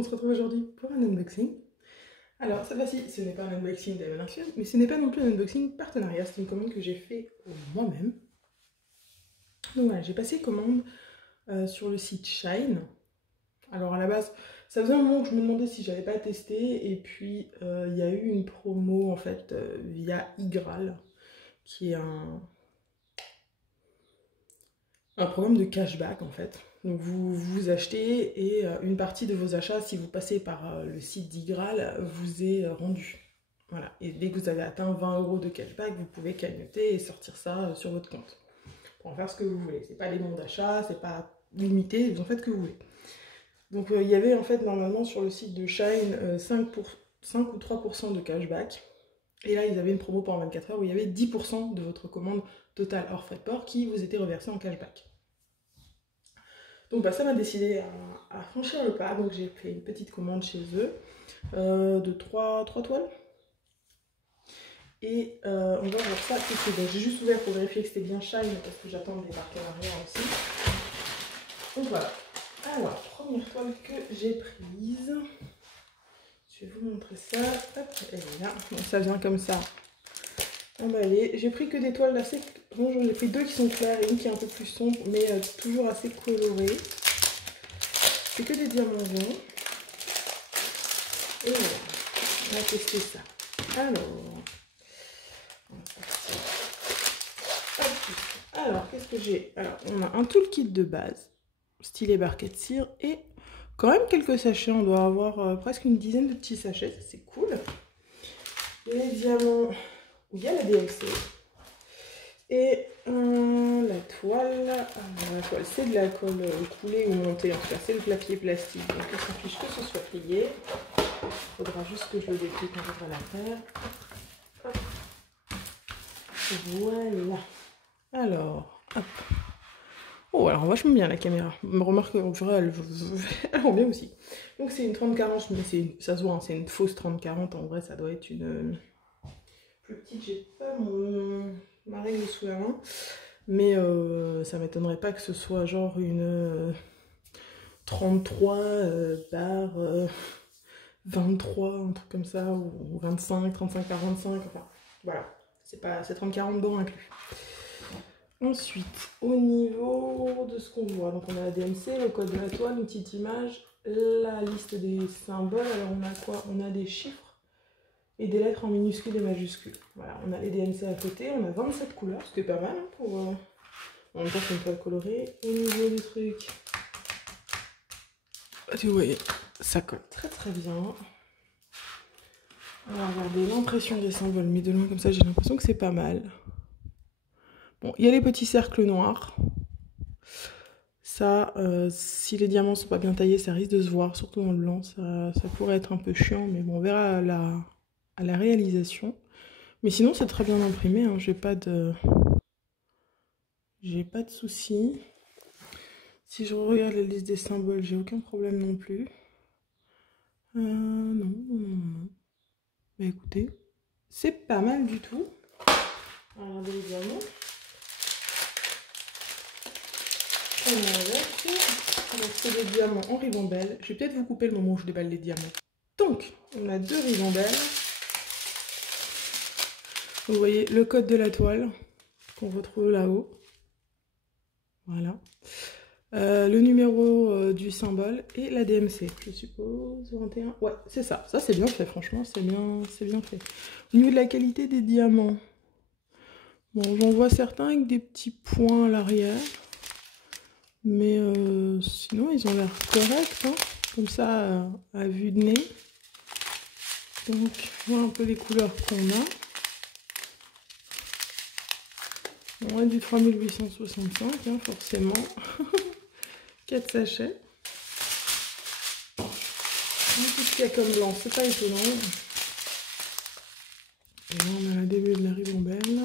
on se retrouve aujourd'hui pour un unboxing. Alors cette fois-ci, ce n'est pas un unboxing d'Evelyn, mais ce n'est pas non plus un unboxing partenariat, c'est une commande que j'ai fait moi-même. Donc voilà, j'ai passé commande sur le site Shine. Alors à la base, ça faisait un moment que je me demandais si j'allais pas tester, et puis il y a eu une promo en fait via Igral, qui est un programme de cashback en fait. Donc vous achetez et une partie de vos achats, si vous passez par le site d'Igral, vous est rendu. Voilà. Et dès que vous avez atteint 20 € de cashback, vous pouvez cagnotter et sortir ça sur votre compte. Pour en faire ce que vous voulez. C'est pas les bons d'achat, c'est pas limité, vous en faites ce que vous voulez. Donc il y avait en fait normalement sur le site de Shine 5 ou 3% de cashback. Et là ils avaient une promo pendant 24 heures où il y avait 10% de votre commande totale hors frais de port qui vous était reversée en cashback. Donc bah, ça m'a décidé à franchir le pas, donc j'ai fait une petite commande chez eux de 3 toiles. Et on va voir ça tout de suite. J'ai juste ouvert pour vérifier que c'était bien Shine parce que j'attends des partenariats aussi. Donc voilà. Alors, première toile que j'ai prise. Je vais vous montrer ça. Hop, elle est là. Donc ça vient comme ça. Emballé. J'ai pris que des toiles assez... Bon, j'en ai pris deux qui sont claires et une qui est un peu plus sombre, mais toujours assez colorée. C'est que des diamants ronds. Et voilà. On va tester ça. Alors, qu'est-ce que j'ai? Alors, on a un toolkit de base, stylet barquette de cire, et quand même quelques sachets. On doit avoir presque une dizaine de petits sachets, ça c'est cool. Les diamants, où il y a la DMC. Et la toile, c'est de la colle coulée ou montée, en tout cas c'est le papier plastique, donc on s'en fiche que ce soit plié. Il faudra juste que je le déplie quand je vais la faire. Hop. Voilà. Alors, hop. Oh, alors vachement bien la caméra. Me remarque, on verra, elle rend bien aussi. Donc c'est une 30-40, mais ça se voit, hein, c'est une fausse 30-40. En vrai, ça doit être une plus petite. J'ai pas ma règle sous la main. Mais ça m'étonnerait pas que ce soit genre une 33 par 23, un truc comme ça, ou 25, 35, 45, enfin voilà. C'est 30-40 bon inclus. Ensuite, au niveau de ce qu'on voit, donc on a la DMC, le code de la toile, une petite image, la liste des symboles. Alors on a quoi? On a des chiffres et des lettres en minuscules et majuscules. Voilà, on a les DMC à côté, on a 27 couleurs, ce qui est pas mal hein, pour... En même temps, c'est une toile colorée. Au niveau du truc, vous voyez, ça colle très très bien. Alors regardez l'impression des symboles, mais de loin comme ça, j'ai l'impression que c'est pas mal. Bon, il y a les petits cercles noirs. Ça, si les diamants sont pas bien taillés, ça risque de se voir, surtout dans le blanc. Ça pourrait être un peu chiant, mais bon, on verra à la réalisation. Mais sinon, c'est très bien imprimé, hein. J'ai pas de soucis. Si je regarde la liste des symboles, j'ai aucun problème non plus. Non. Bah écoutez, c'est pas mal du tout. Regardez les diamants. Donc c'est des diamants en ribambelle. Je vais peut-être vous couper le moment où je déballe les diamants. Donc, on a deux ribambelles. Vous voyez le code de la toile qu'on retrouve là-haut. Voilà. Le numéro du symbole et la DMC, je suppose, 21. Ouais, c'est ça. Ça, c'est bien fait, franchement, c'est bien fait. Au niveau de la qualité des diamants, bon, j'en vois certains avec des petits points à l'arrière. Mais sinon, ils ont l'air corrects, hein, comme ça, à vue de nez. Donc, voilà un peu les couleurs qu'on a. On a du 3865, hein, forcément. 4 sachets. Tout ce qu'il y a comme blanc, c'est pas étonnant. Et là, on a le début de la ribambelle.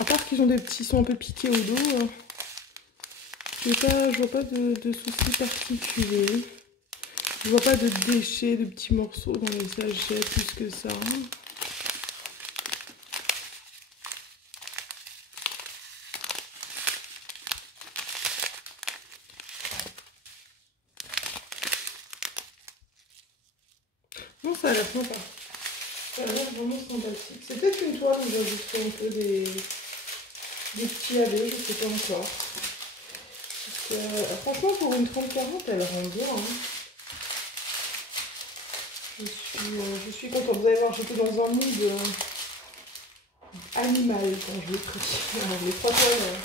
À part qu'ils ont des petits sons un peu piqués au dos, je vois pas de soucis particuliers. Je vois pas de déchets, de petits morceaux dans les sachets, plus que ça. ça a l'air sympa. Ça a l'air vraiment sympathique. C'est peut-être une toile où j'ajouterai un peu des petits AB, je sais pas encore. Parce que, franchement, pour une 30-40, elle rend bien. Hein. Je suis contente. Vous allez voir, j'étais dans un mood animal quand je l'ai pris. Les 3 toiles,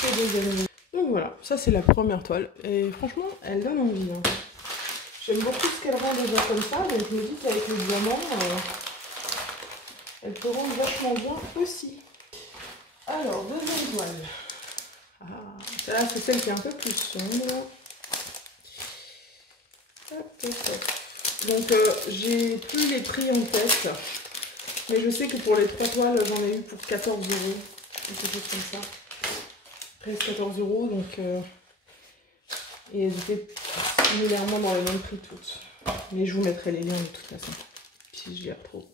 c'est des animaux. Donc voilà, ça c'est la première toile. Et franchement, elle donne envie. Hein. J'aime beaucoup ce qu'elle rend déjà comme ça, donc je me dis qu'avec le diamant, elle peut rendre vachement bien aussi. Alors, deuxième toile. Ah, celle-là, c'est celle qui est un peu plus sombre. Hop, hop, hop. Donc, j'ai plus les prix en tête, mais je sais que pour les 3 toiles, j'en ai eu pour 14 €, quelque chose comme ça. 13-14 €, donc... et elles étaient similairement dans les mêmes prix toutes. Mais je vous mettrai les liens de toute façon, si je les retrouve.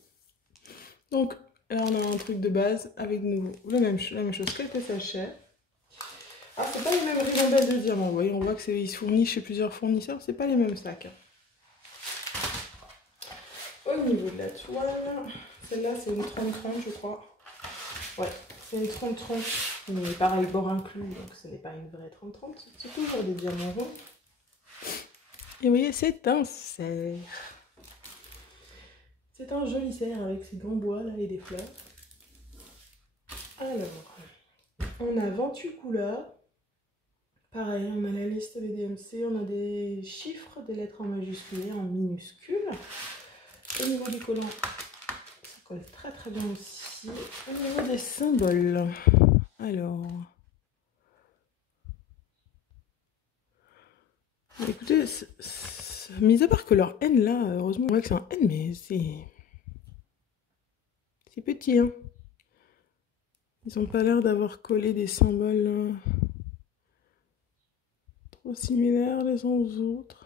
Donc, là on a un truc de base avec de nouveau la même chose, quelques sachets. Ah, c'est pas les mêmes ribambelles de diamants, vous voyez, on voit que ils se fournissent chez plusieurs fournisseurs, c'est pas les mêmes sacs. Au niveau de la toile, celle-là c'est une 30-30 je crois. Ouais, c'est une 30-30, mais pareil, bord inclus, donc ce n'est pas une vraie 30-30, c'est toujours des diamants ronds. Et vous voyez, c'est un cerf. C'est un joli cerf avec ses grands bois là et des fleurs. Alors, on a 28 couleurs. Pareil, on a la liste VDMC, on a des chiffres, des lettres en majuscule et en minuscule. Au niveau du collant, ça colle très très bien aussi. Au niveau des symboles, alors... Écoutez, mis à part que leur N là, heureusement on voit que c'est un N, mais c'est petit, hein. Ils ont pas l'air d'avoir collé des symboles trop similaires les uns aux autres.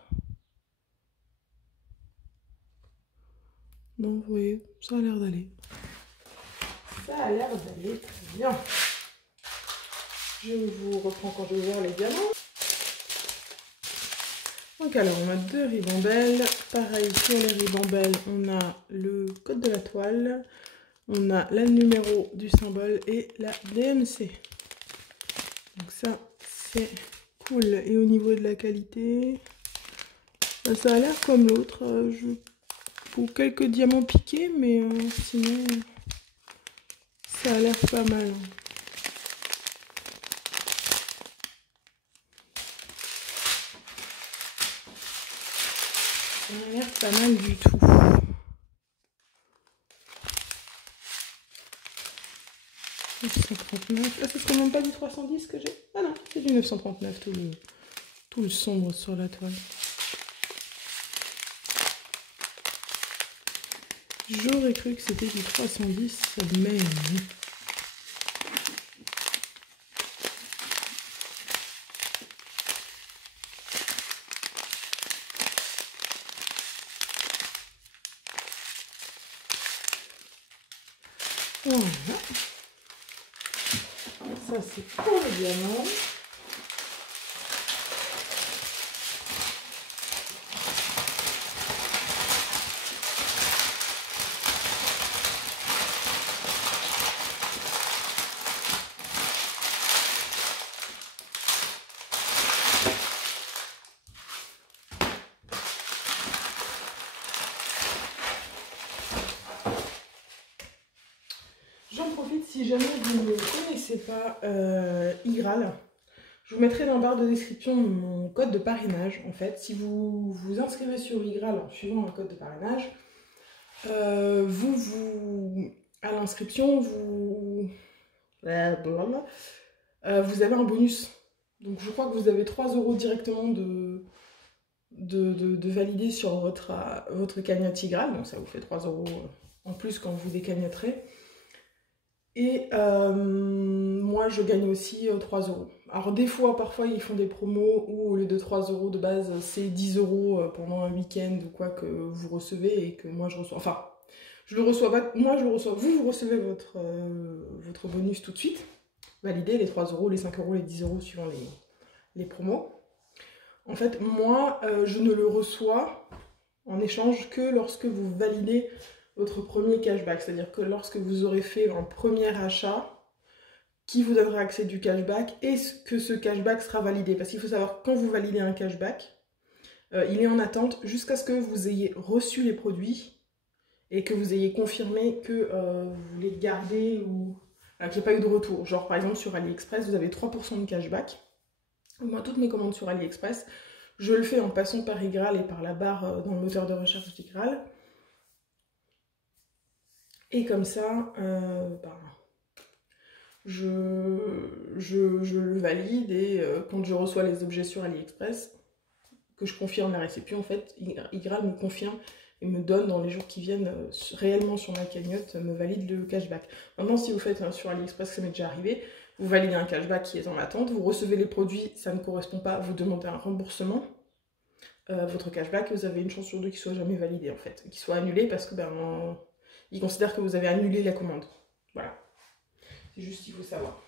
Non, vous voyez, ça a l'air d'aller. Ça a l'air d'aller très bien. Je vous reprends quand je vais voir les diamants. Donc alors, on a 2 ribambelles. Pareil, sur les ribambelles, on a le code de la toile. On a le numéro du symbole et la DMC. Donc ça, c'est cool. Et au niveau de la qualité, ça a l'air comme l'autre. Pour quelques diamants piqués, mais sinon, ça a l'air pas mal. Ça a l'air pas mal du tout. Ah, ce serait même pas du 310 que j'ai. Ah non, c'est du 939, tout le sombre sur la toile. J'aurais cru que c'était du 310 même. Voilà. Ça c'est pour le diamant. J'en profite, si jamais vous ne connaissez pas iGraal, je vous mettrai dans la barre de description mon code de parrainage. En fait, si vous vous inscrivez sur iGraal en suivant un code de parrainage, à l'inscription, vous avez un bonus. Donc je crois que vous avez 3 € directement de valider sur votre cagnotte iGraal. Donc ça vous fait 3 € en plus quand vous décagnoterez. Et moi je gagne aussi 3 €. Alors des fois, parfois ils font des promos où au lieu de 3 € de base, c'est 10 € pendant un week-end ou quoi que vous recevez et que moi je reçois. Enfin, je le reçois pas, moi je le reçois. Vous recevez votre bonus tout de suite. Validez les 3 €, les 5 €, les 10 € suivant les promos. En fait, moi je ne le reçois en échange que lorsque vous validez votre premier cashback. C'est-à-dire que lorsque vous aurez fait un premier achat qui vous donnera accès du cashback et que ce cashback sera validé. Parce qu'il faut savoir, quand vous validez un cashback, il est en attente jusqu'à ce que vous ayez reçu les produits et que vous ayez confirmé que vous les gardez ou qu'il n'y a pas eu de retour. Genre par exemple sur AliExpress, vous avez 3% de cashback. Moi, toutes mes commandes sur AliExpress, je le fais en passant par Igral et par la barre dans le moteur de recherche d'Igral. Et comme ça, je le valide et quand je reçois les objets sur AliExpress, que je confirme la réception, en fait, Igral me confirme et me donne dans les jours qui viennent réellement sur ma cagnotte, me valide le cashback. Maintenant, si vous faites sur AliExpress, ça m'est déjà arrivé, vous validez un cashback qui est en attente, vous recevez les produits, ça ne correspond pas, vous demandez un remboursement, votre cashback, vous avez une chance sur deux qu'il soit jamais validé en fait, qu'il soit annulé parce que ils considèrent que vous avez annulé la commande. Voilà. C'est juste qu'il faut savoir.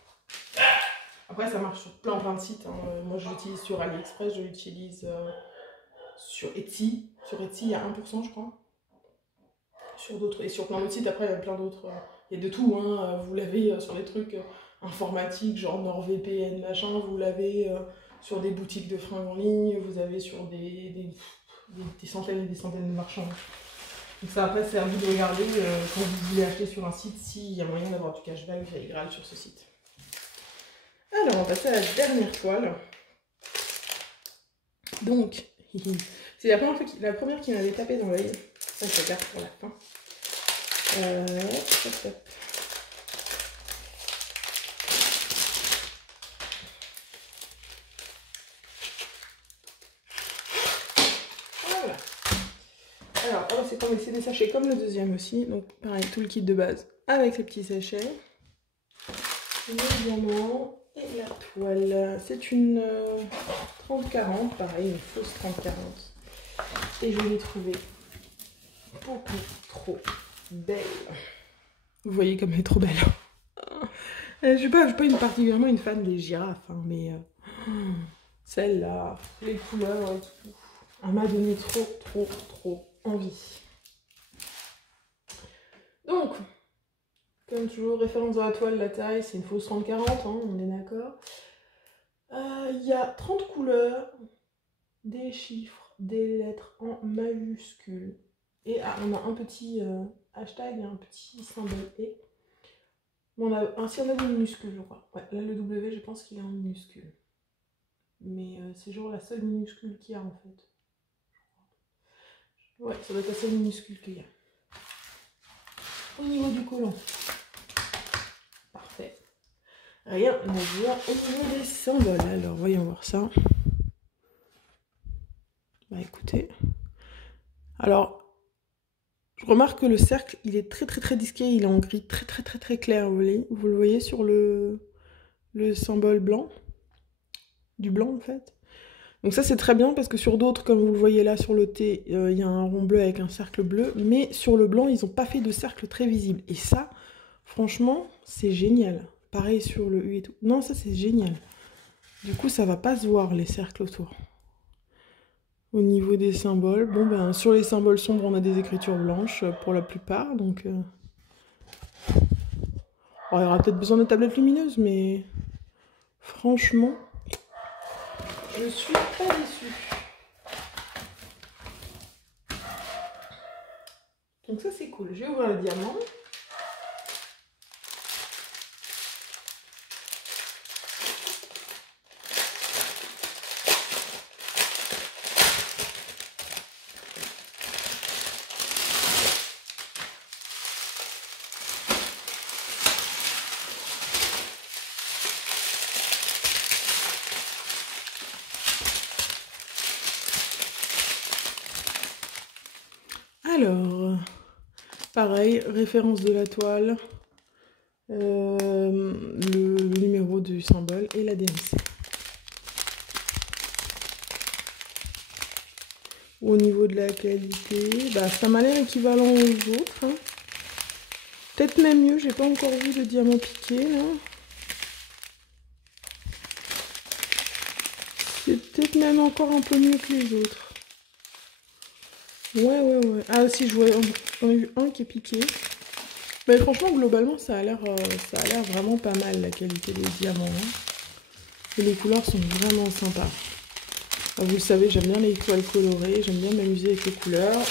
Après, ça marche sur plein de sites. Hein. Moi, je l'utilise sur AliExpress, je l'utilise sur Etsy. Sur Etsy, il y a 1%, je crois. Sur d'autres, et sur plein d'autres sites, après, il y a plein d'autres. Il y a de tout. Hein. Vous l'avez sur des trucs informatiques, genre NordVPN, machin. Vous l'avez sur des boutiques de fringues en ligne. Vous avez sur des centaines et des centaines de marchands. Donc ça, après, c'est à vous de regarder quand vous voulez acheter sur un site s'il y a moyen d'avoir du cashback via Igral sur ce site. Alors, on va passer à la dernière toile. Donc, c'est la première qui m'avait tapé dans l'œil. Ça, je regarde pour la fin. Voilà. Alors, c'est des sachets comme le deuxième aussi. Donc, pareil, tout le kit de base avec les petits sachets. Le diamant. Et la toile, c'est une 30-40, pareil, une fausse 30-40. Et je l'ai trouvée beaucoup trop belle. Vous voyez comme elle est trop belle. Je suis pas particulièrement une fan des girafes, hein, mais celle-là, les couleurs et tout, elle m'a donné trop envie. Donc, comme toujours, référence dans la toile, la taille, c'est une fausse 30-40, hein, on est d'accord. Il y a 30 couleurs, des chiffres, des lettres en majuscules. Et on a un petit hashtag et un petit symbole et. Bon, on a des minuscules, je crois. Ouais, là, le W, je pense qu'il est en minuscule. Mais c'est genre la seule minuscule qu'il y a, en fait. Ouais, ça doit être la seule minuscule qu'il y a. Au niveau du collant. Parfait. Rien à voir au niveau des symboles. Alors, voyons voir ça. Bah, écoutez. Alors, je remarque que le cercle, il est très disqué. Il est en gris très clair. Vous le voyez sur le symbole blanc. Du blanc, en fait. Donc ça, c'est très bien parce que sur d'autres, comme vous le voyez là sur le T, il y a un rond bleu avec un cercle bleu. Mais sur le blanc, ils n'ont pas fait de cercle très visible. Et ça, franchement, c'est génial. Pareil sur le U et tout. Non, ça, c'est génial. Du coup, ça va pas se voir, les cercles autour. Au niveau des symboles, bon, ben, sur les symboles sombres, on a des écritures blanches pour la plupart. Donc, bon, il y aura peut-être besoin de tablettes lumineuses, mais franchement, je suis pas déçue. Donc ça, c'est cool. Je vais ouvrir le diamant. Alors, pareil, référence de la toile, le numéro du symbole et la DMC. Au niveau de la qualité, bah, ça m'a l'air équivalent aux autres. Hein. Peut-être même mieux, j'ai pas encore vu le diamant piqué là. C'est peut-être même encore un peu mieux que les autres. Ouais. Ah si, j'en ai vu un qui est piqué. Mais franchement, globalement, ça a l'air vraiment pas mal, la qualité des diamants, hein. Et les couleurs sont vraiment sympas. Alors, vous le savez, j'aime bien les toiles colorées, j'aime bien m'amuser avec les couleurs.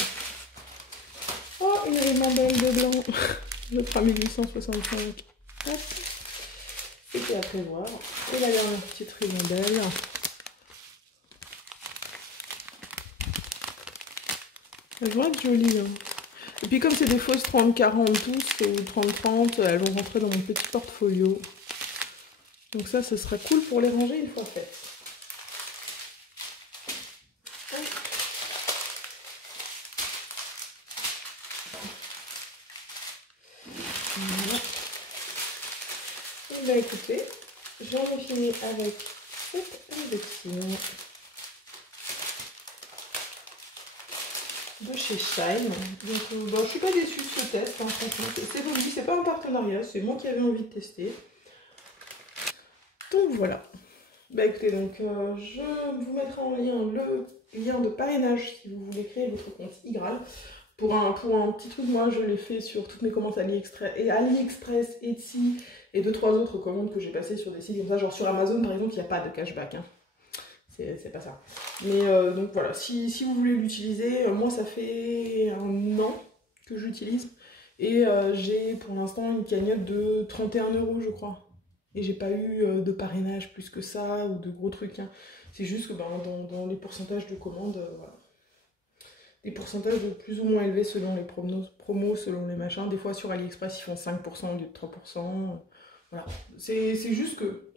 Oh, une ribambelle de blanc de 3865. Hop, c'était à prévoir. Et la dernière petite ribambelle. Elles vont être jolies, hein. Et puis comme c'est des fausses 30-40 tous, ou 30-30, elles vont rentrer dans mon petit portfolio. Donc ça, ce sera cool pour les ranger une fois faites. Voilà. Et bien écoutez, j'en ai fini avec cette unboxing de chez Shine. Donc je suis pas déçue de ce test, hein, franchement. C'est voulu, c'est pas un partenariat, c'est moi qui avais envie de tester. Donc voilà. Bah écoutez, donc je vous mettrai en lien le lien de parrainage si vous voulez créer votre compte iGraal. Pour un petit truc, moi je l'ai fait sur toutes mes commandes AliExpress, Etsy et 2-3 autres commandes que j'ai passées sur des sites comme ça. Genre sur Amazon par exemple, il n'y a pas de cashback, hein. C'est pas ça. Mais donc voilà, si vous voulez l'utiliser, moi ça fait un an que j'utilise. Et j'ai pour l'instant une cagnotte de 31 € je crois. Et j'ai pas eu de parrainage plus que ça ou de gros trucs, hein. C'est juste que ben, dans les pourcentages de commandes, voilà. Des pourcentages de plus ou moins élevés selon les promos, selon les machins. Des fois sur AliExpress ils font 5% au lieu de 3%. Voilà. C'est juste que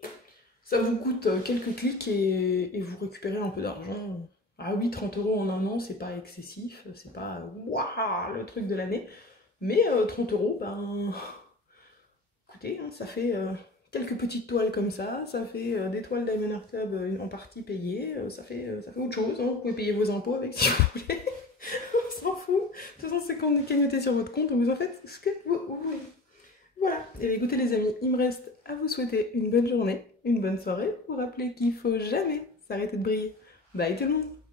ça vous coûte quelques clics et vous récupérez un peu d'argent. Ah oui, 30 € en un an, c'est pas excessif, c'est pas waouh, le truc de l'année. Mais 30 €, ben écoutez, hein, ça fait quelques petites toiles comme ça fait des toiles Diamond Art Club en partie payées, ça fait autre chose, hein. Vous pouvez payer vos impôts avec si vous voulez, on s'en fout. De toute façon, c'est quand on est cagnoté sur votre compte, vous en faites ce que vous voulez. Voilà, et bien écoutez les amis, il me reste à vous souhaiter une bonne journée, une bonne soirée, vous rappeler qu'il faut jamais s'arrêter de briller. Bye tout le monde!